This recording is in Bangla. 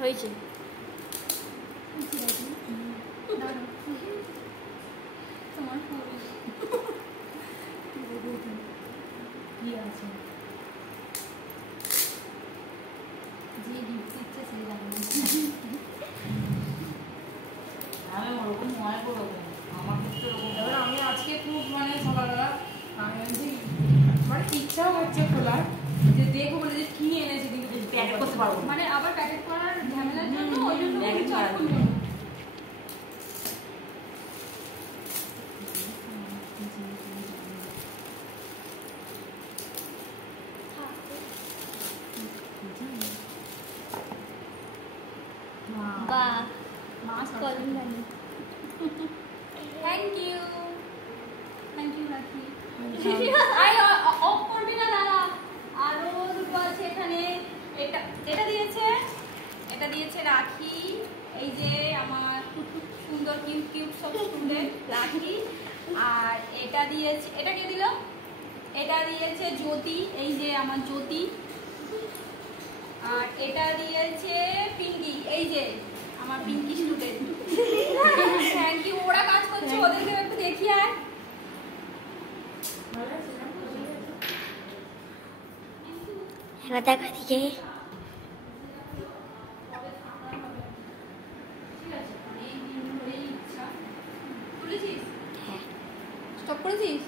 হয়েছে। তোমার কি আছে যে গিফট দিচ্ছে সেই জানে। আমি ওরকম মনে করবো আমার ক্ষেত্রে ওরকম। এবার আমি আজকে খুব মানে সকালবেলা মানে ইচ্ছাও হচ্ছে খোলার, যে দেখবো বলে যে কি এনেছে কিন্তু প্যাকেট করতে পারবো মানে আবার প্যাকেট করার ঝামেলার জন্য ওই জন্য প্যাকেট ছাড়া বাহ, মাছ কলিং গানি। থ্যাংক ইউ রাখি। আই অফ করবি না দাদা, আরো দুটো আছে এখানে। এটা দিয়েছে রাখি। এই যে আমার সুন্দর কিউট সব স্টুডেন্ট রাখি। আর এটা দিয়েছে, এটা কে দিল? এটা দিয়েছে জ্যোতি, এই যে আমার জ্যোতি। আর এটা দিয়েছে পিঙ্কি, এই যে আমার পিঙ্কি স্টুডেন্ট। Thank you. ওরা কাজ করছে, ওদেরকে একটু দেখি। আর এবার দেখো এদিকে। স্টপ করেছিস?